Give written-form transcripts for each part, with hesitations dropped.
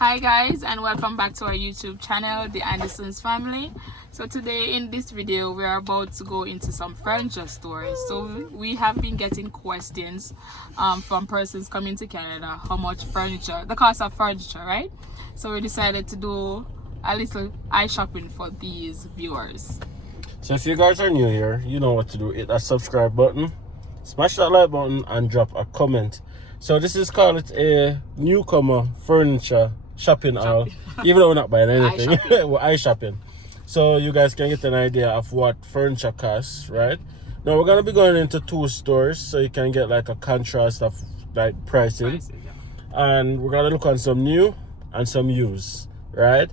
Hi guys, and welcome back to our YouTube channel, The Andersons Family. So today in this video we are about to go into some furniture stores. So we have been getting questions from persons coming to Canada, how much furniture, the cost of furniture, right? So we decided to do a little eye shopping for these viewers. So if you guys are new here, you know what to do. Hit that subscribe button, smash that like button, and drop a comment. So this is called it a Newcomer furniture shopping haul, even though we're not buying anything. We're eye shopping. So you guys can get an idea of what furniture costs, right? Now we're gonna be going into 2 stores, so you can get like a contrast of like pricing. And we're gonna look on some new and some used, right?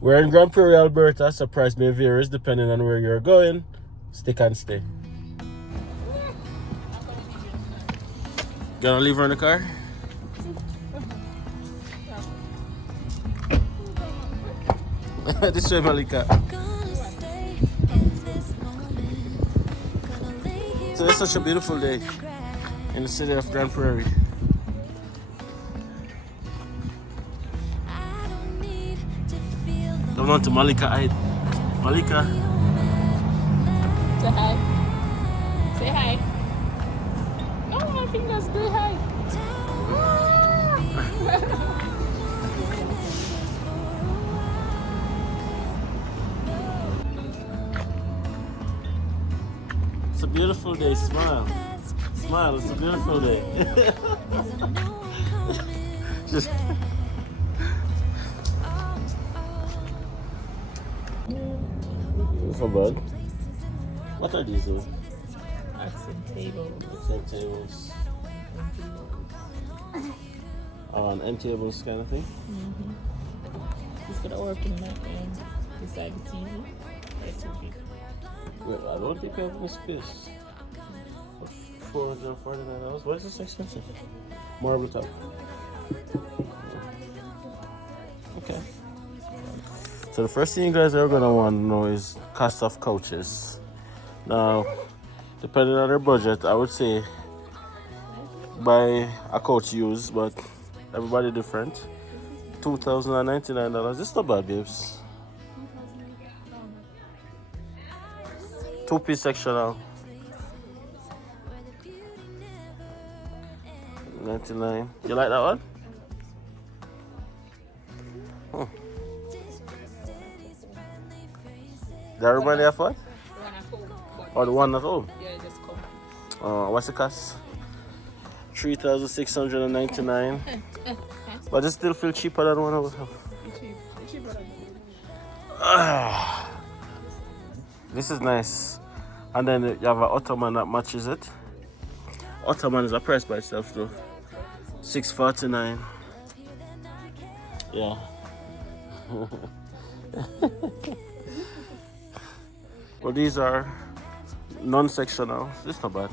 We're in Grand Prairie, Alberta, so price may vary depending on where you're going. Stick and stay. Gonna leave her in the car? This way, Malika. So it's such a beautiful day in the city of Grand Prairie. Come on to Malika. Malika. Say hi. Say hi. No, my fingers do hi. It's a beautiful day. Smile. Smile. It's a beautiful day. Just. For bud. What are these? Accent tables. Accent tables. And end tables kind of thing. It's gonna work in my beside the TV. It's okay. Wait, I don't think I have any space. $449. Why is this so expensive? Marble top. Okay. So the first thing you guys are gonna want to know is cost of couches. Now, depending on your budget, I would say buy a couch used, but everybody different. $2,099. It's not bad, babes. 2-piece sectional. 99. You like that one? Does that remind you of what? The one at home. Or the one at home? Yeah, just come. What's the cost? $3,699. But it still feel cheaper than one I would have. It's cheaper than This is nice. And then you have an ottoman that matches it. Ottoman is a price by itself though. $649. Yeah. Well, these are non-sectional. This is not bad.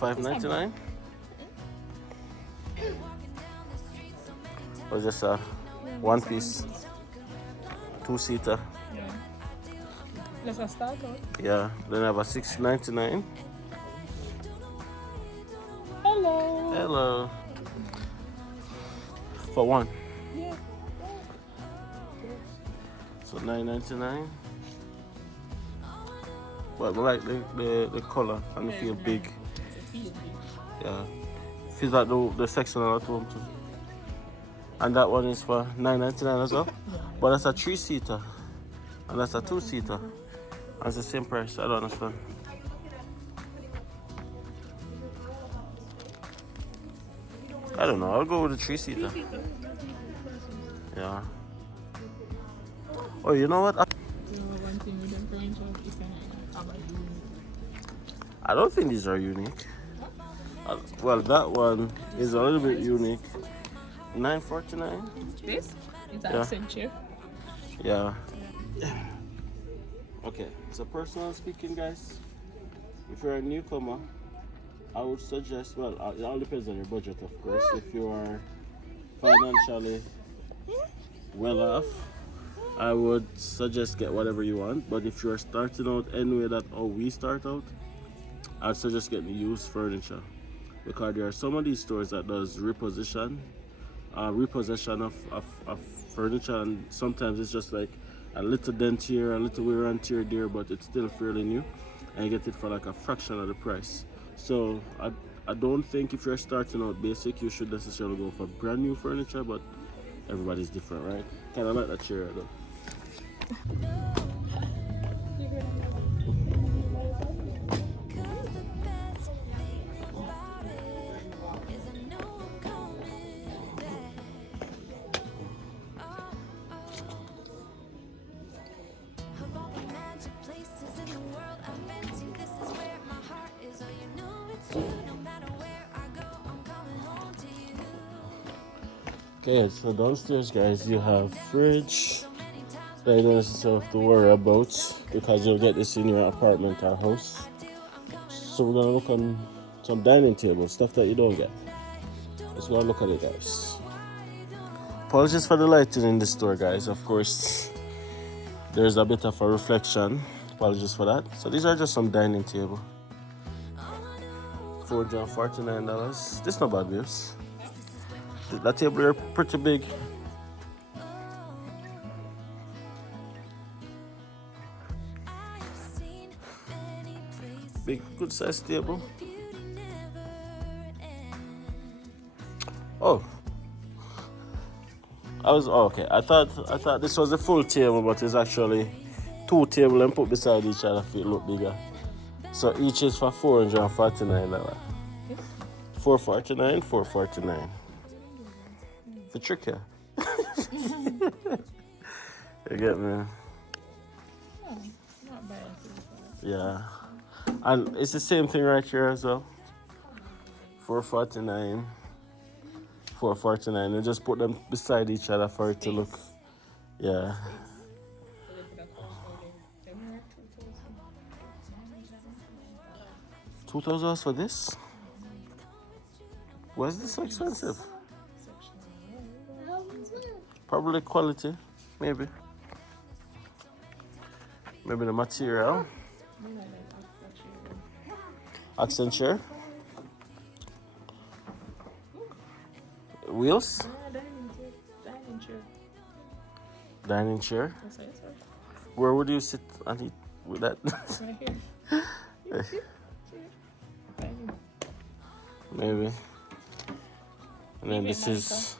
$5.99. Or just a 1-piece, 2-seater. Yeah. Let's start out. Yeah. Then I have a $6.99. Hello. Hello. For one. Yeah. So $9.99. But I like the color and it feel big. Yeah. Feels like the sectional at home too. And that one is for $9.99 as well. But that's a 3-seater. And that's a 2-seater. And it's the same price. I don't understand. I don't know. I'll go with the 3-seater. Yeah. Oh, you know what? One thing with them furniture is I don't think these are unique. Well, that one is a little bit unique. $9.49. this is an Yeah. accent chair. Yeah. Okay. So personally speaking, guys, if you're a newcomer, I would suggest. Well, it all depends on your budget, of course. If you are financially well off, I would suggest get whatever you want. But if you're starting out anyway, that how we start out, I'd suggest getting used furniture. because there are some of these stores that does repossession of furniture, and sometimes it's just like a little dent here, a little wear and tear there, but it's still fairly new, and you get it for like a fraction of the price. So I don't think if you're starting out basic, you should necessarily go for brand new furniture, but everybody's different, right? Kind of like that chair though. Okay, so downstairs, guys, you have fridge that you don't necessarily have to worry about because you'll get this in your apartment or house. So we're gonna look on some dining table, stuff that you don't get. Let's go and look at it, guys. Apologies for the lighting in the store, guys. Of course, there's a bit of a reflection. Apologies for that. So these are just some dining table. $449. This not bad, babes. That table are pretty big. Big, good size table. Oh, okay. I thought this was a full table, but it's actually two tables and put beside each other for it look bigger. So each is for $449. $449, $449. The trick here. You get me? Not bad. Yeah. And it's the same thing right here as well. $449. $449. And just put them beside each other for it to look. Yeah. $2,000 for this? Why is this so expensive? Probably quality, maybe. Maybe the material. Accent chair. Wheels. Dining chair. Dining chair. That's it, sir. Where would you sit and eat with that? Right here. Maybe. And then this is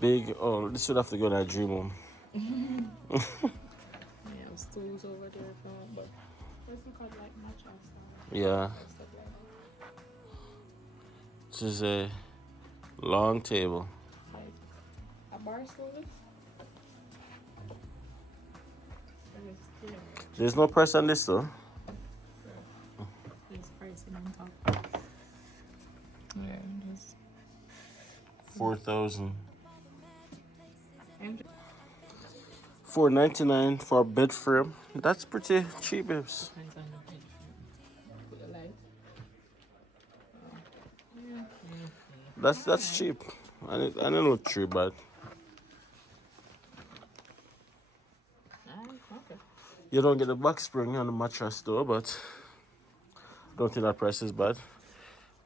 big. Oh, this would have to go to a dream room. Yeah, stools over there, but let's look at like mattress. Yeah. This is a long table. Like a bar stool. There's no price on this though. There's pricing on top. Yeah, it is. 4,000. $499 for a bed frame. That's pretty cheap, babes. That's cheap. I don't know true, but Okay. you don't get the box spring on the mattress though, but don't think that price is bad.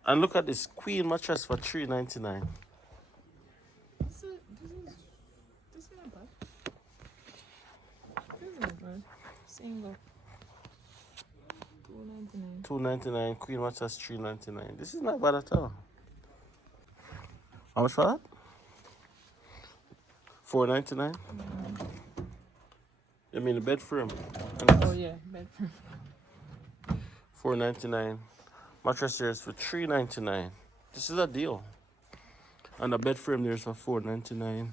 And look at this queen mattress for $399. This is not bad. This is not bad. Single. $299. $299, queen mattress $399. This is not bad at all. How much for that? $499. You mean the bed frame? Oh yeah, bed frame. $499. Mattress here is for $399. This is a deal. And the bed frame there is for $499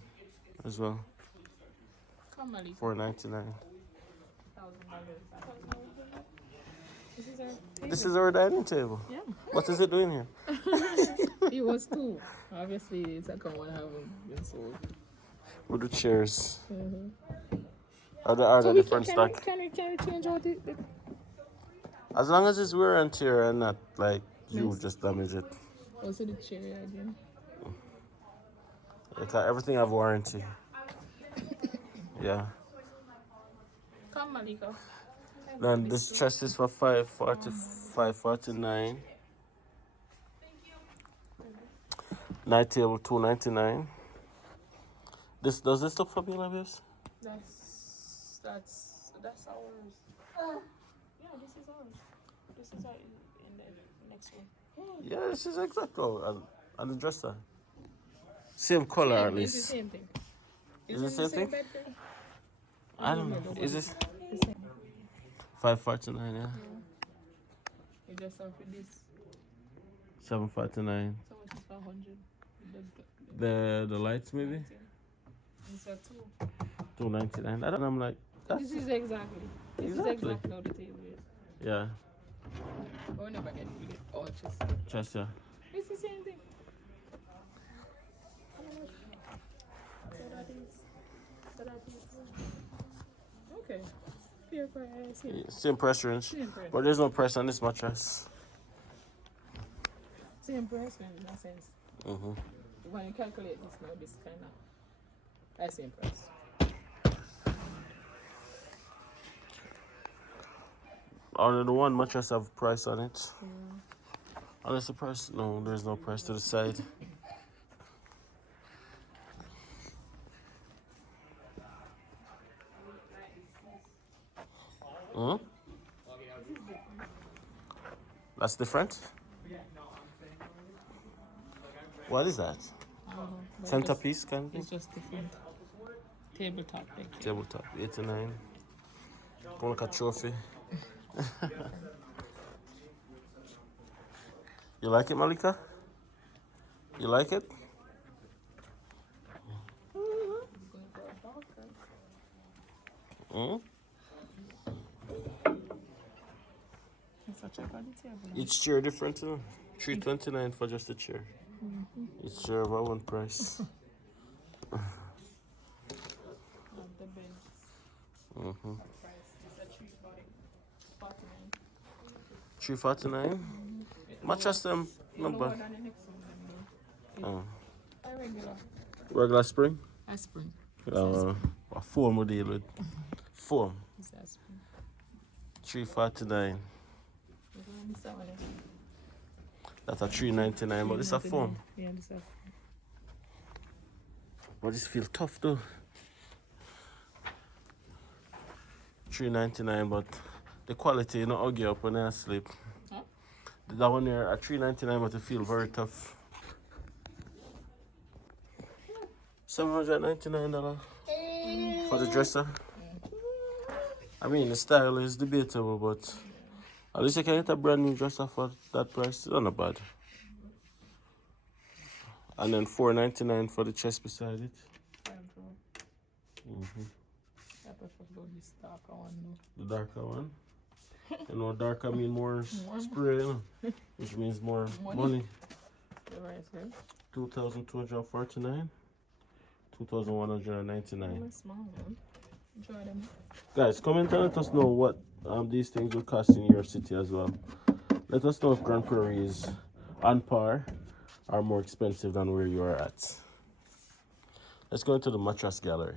as well. Come on, $499. This This is our table. is our dining table. Yeah. What is it doing here? It was two. Obviously, the second one haven't been sold. With the chairs. Mm-hmm. Are the So we different can stock? we change out the As long as it's wear and tear and not like you Yes. just damage it. also the chair again. Like everything have warranty. Yeah. Come, Malika. Then this chest is for $549. Night table $2.99. This does this look familiar, babes? That's ours. Yeah, this is ours. This is our in the next one. Yeah, this is exactly and the dresser. Same color at It's the least. same thing. Is it the same thing? bed frame? I don't know. Is this The same. $5.49? Yeah. You just have with this. $7.49. So much is 500. The lights maybe It's a two. $2.99. I don't know. I'm like that's This is exactly. This is Exactly. exactly how the table is. yeah. But we never get all just. Just yeah. It's the same thing. So that is. Okay. Fair price. Yeah. Same price range, Same price. but there's no price on this mattress. Same price in that sense. When you calculate this now, this kind of that's same price. Only the one mattress have price on it. Unless the price, no, there's no price to the side. That's different. What is that? Centerpiece kind of thing? It's just different. Tabletop thing. Tabletop, 89. Going like a trophy. You like it, Malika? You like it? It's a check on the table. Each chair different, you know? $3.29 for just a chair. Each chair of our own price. Not the bed. Price is a 349. $3.49. Mattress them Lower number. than the next one. A regular. Regular spring. A spring. What foam we deal with? Foam. It's a spring. $3.49. That's a $3.99, but it's a foam. Yeah, this is. But this feel tough though. $3.99, but the quality you not argue up when I sleep. Huh? That one there at $3.99, but it feel very tough. $799 for the dresser. I mean, the style is debatable, but at least you can get a brand new dresser for that price. It's not bad. And then $4.99 for the chest beside it. I prefer to go this darker one The darker one. You know, darker mean more spray, you know, which means more money. The right here. $2,249, $2,199. Small one. Enjoy them. Guys, comment and let us know what these things will cost in your city as well. Let us know if Grand Prairie is on par or more expensive than where you are at. Let's go into the mattress gallery.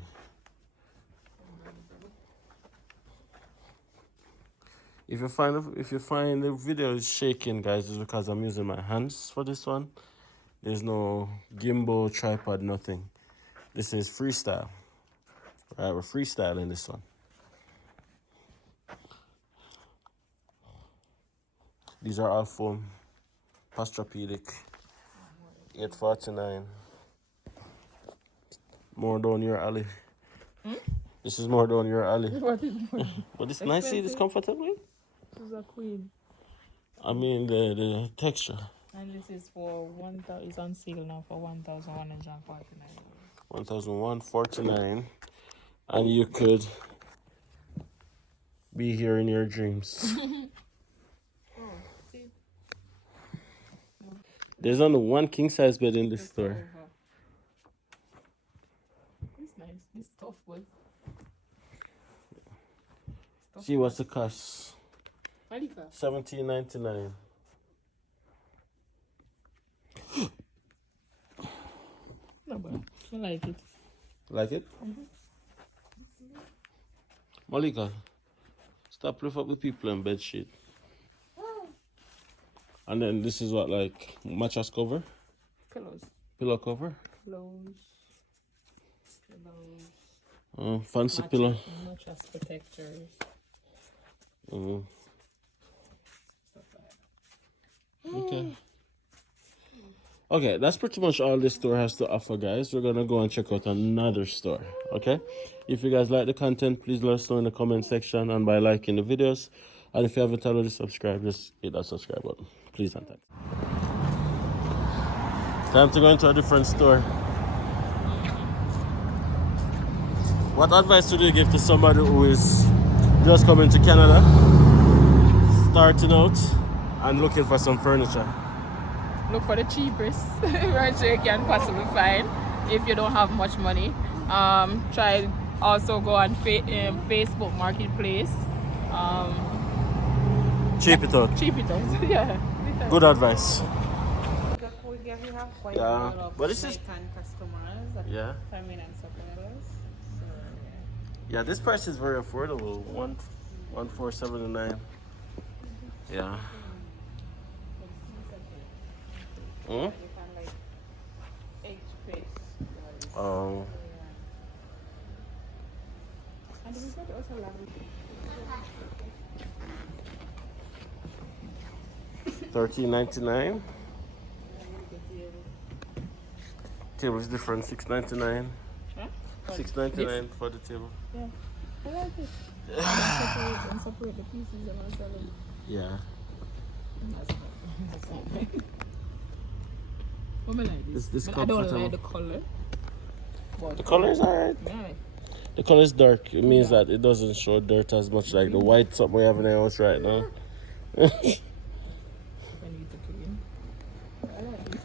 If you find the video is shaking, guys, it's because I'm using my hands for this one. There's no gimbal, tripod, nothing. This is freestyle. Right, we're freestyling this one. These are all foam. Posturepedic. $8.49. More down your alley. This is more down your alley. What is more? But it's nice, see, it's comfortable. This is a queen. I mean the texture. And this is for 1,000. It's on sale now for 1,149. $1,149, and you could be here in your dreams. See? There's only one king size bed in this store. It's nice. This tough one. See what's the cost? Malika. $17.99. No bad. I like it. Like it? Malika, stop riff up with people in bed sheet. And then this is what, like mattress cover? Pillows. Pillow cover. Pillows. Pillows. Fancy pillow. Mattress protectors. Stuff like that. Okay. Okay, that's pretty much all this store has to offer, guys. We're gonna go and check out another store. Okay. If you guys like the content, please let us know in the comment section and by liking the videos. And if you haven't already subscribed, just hit that subscribe button. Please and thanks. Time to go into a different store. What advice would you give to somebody who is just coming to Canada, starting out, and looking for some furniture? Look for the cheapest furniture you can possibly find. If you don't have much money, try also go on Facebook Marketplace. Cheap it out. Cheap it out. Yeah. Good advice. We have quite Yeah, a lot of but this is- customers that Yeah. come in and support us. So Yeah, this price is very affordable. 1,479. Yeah. Hmm? you can like 8 space. Oh. And we got also lovely. 13.99. Table is different. 6.99. Huh? 6.99 for the table. Yeah. I like it. Separate the pieces and I'll sell them. Yeah. I like This this. But I don't comfortable. like the color. But The color is alright. yeah. The color is dark. It means that it doesn't show dirt as much like the white something we have in the house right now. I need to clean. I like this.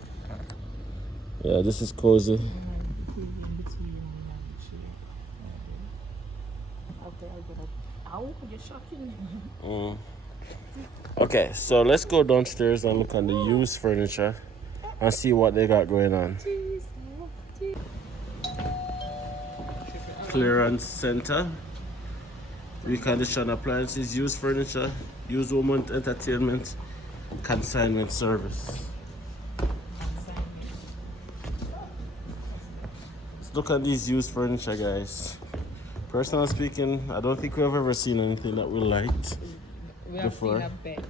Yeah, this is cozy. I like the clean in between and shit. Okay, I'll get up. Ow, you're shocking. Okay, so let's go downstairs and look on the used furniture and see what they got going on. Clearance center, reconditioned appliances, used furniture, used woman entertainment, consignment service. Let's look at these used furniture, guys. Personally speaking, I don't think we've ever seen anything that we liked. We have Before. seen a bed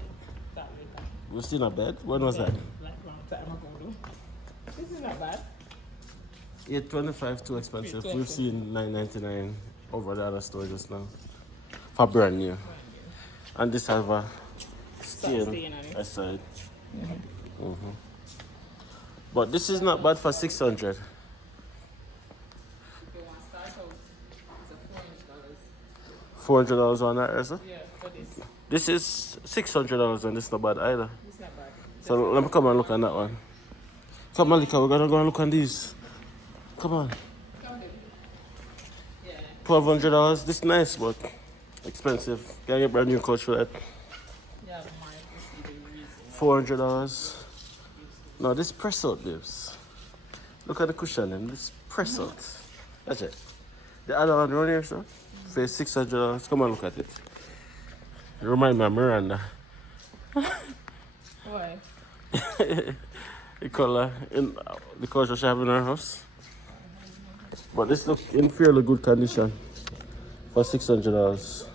that we got. We've seen a bed. When was that? Like long time ago though. This is not bad. 825 too expensive. Too We've seen 999 over the other store just now for brand new. And this have a Stain stain on it. aside. But this is not bad for 600. If you want to start out, it's a $400. $400 on that, is it? Yeah, for this. This is $600 and this not bad either. It's not bad. So let me come and look on that one. Come on, Malika, we're gonna go and look on these. Come on. Yeah. $1,200. This nice but expensive. Can I get brand new couch for that? Yeah, mine to see the reason. $400. No, this press out lives. Look at the cushion and this press out. That's it. The other one around here, sir. Say $600. Come and look at it. You remind me of Miranda. Why? The color in the culture she have in her house. But this look in fairly good condition for $600.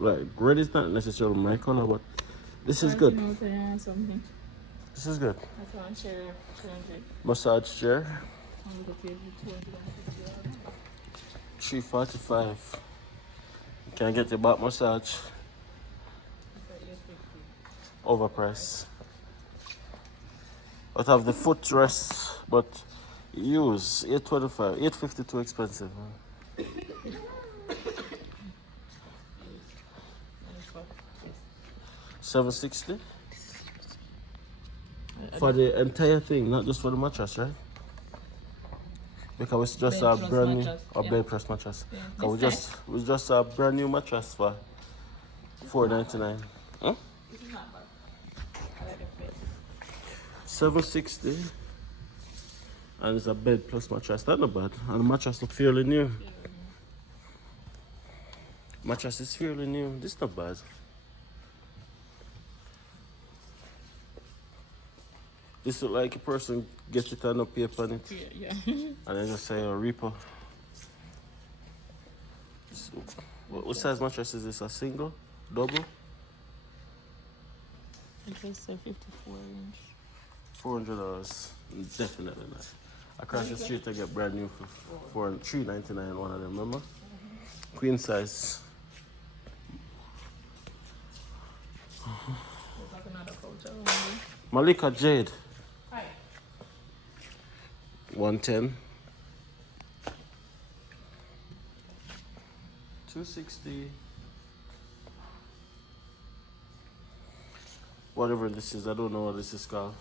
Like red is not necessarily my color, but this is good. Something. This is good. That's one chair, 200. Massage chair, On the table, 250. $345. You can get your back massage. Overpriced. But have the footrest, but use $825, $850 too expensive. Huh? $760 for the entire thing, not just for the mattress, right? Because it's just Bed a plus brand new mattress, or yeah. bed press mattress. Yeah, 'Cause this we just a brand new mattress for $499. Huh? This is not bad. I like the bed. $760, and it's a bed plus mattress. That's not bad. And the mattress look fairly new. Mattress is fairly new. This not bad. This look like a person get it on a paper on it. Yeah. And then just say a Reaper. So, what size mattress is this? A single? Double? It just say 54-inch. $400. Definitely not. Across the street I get brand new for $3.99 one of them, remember? Queen size. Looks like another culture. Remember? Malika Jade. Hi. 110. 260. Whatever this is, I don't know what this is called.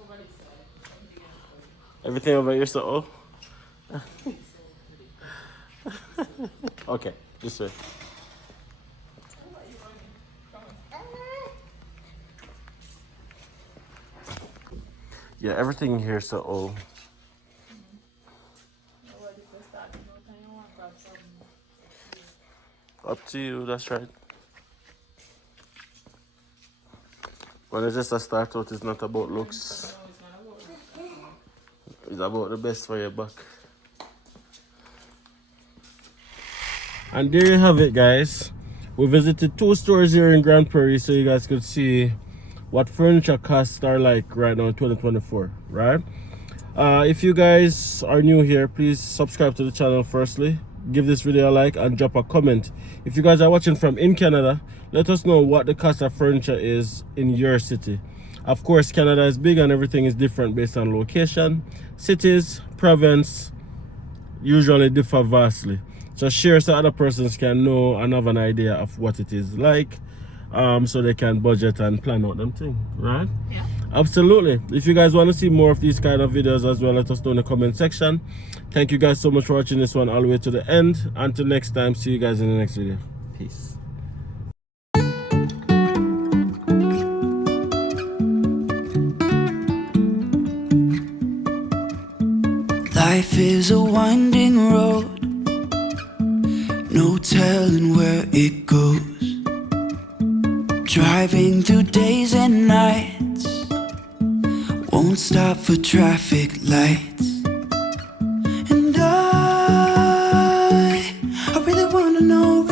Over this side. Everything over here, so okay, this way. Yeah, everything here, so up to you, that's right. When it's just a start out, it's not about looks. It's about the best for your back. And there you have it, guys. We visited 2 stores here in Grand Prairie so you guys could see what furniture costs are like right now in 2024, right? If you guys are new here, please subscribe to the channel firstly. Give this video a like and drop a comment. If you guys are watching from in Canada, let us know what the cost of furniture is in your city. Of course, Canada is big and everything is different based on location. Cities, province usually differ vastly. So share so other persons can know and have an idea of what it is like, so they can budget and plan out them things, right? Yeah. Absolutely. If you guys want to see more of these kind of videos as well, let us know in the comment section. Thank you guys so much for watching this one all the way to the end. Until next time, see you guys in the next video. Peace. Life is a winding road, no telling where it goes. Driving through days and nights, won't stop for traffic lights. And I really wanna know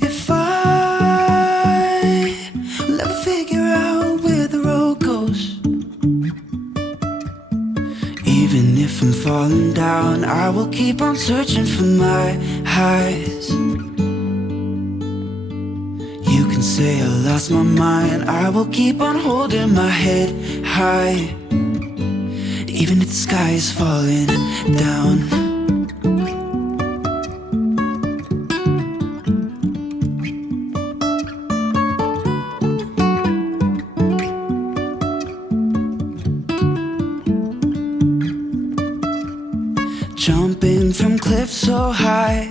if I'll ever figure out where the road goes. Even if I'm falling down, I will keep on searching for my highs. You can say I lost my mind, I will keep on holding my head high. Even if the sky is falling down. Jumping from cliffs so high,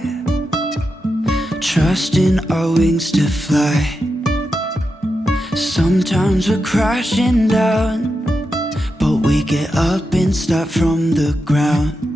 trusting our wings to fly. Sometimes we're crashing down, but we get up and start from the ground.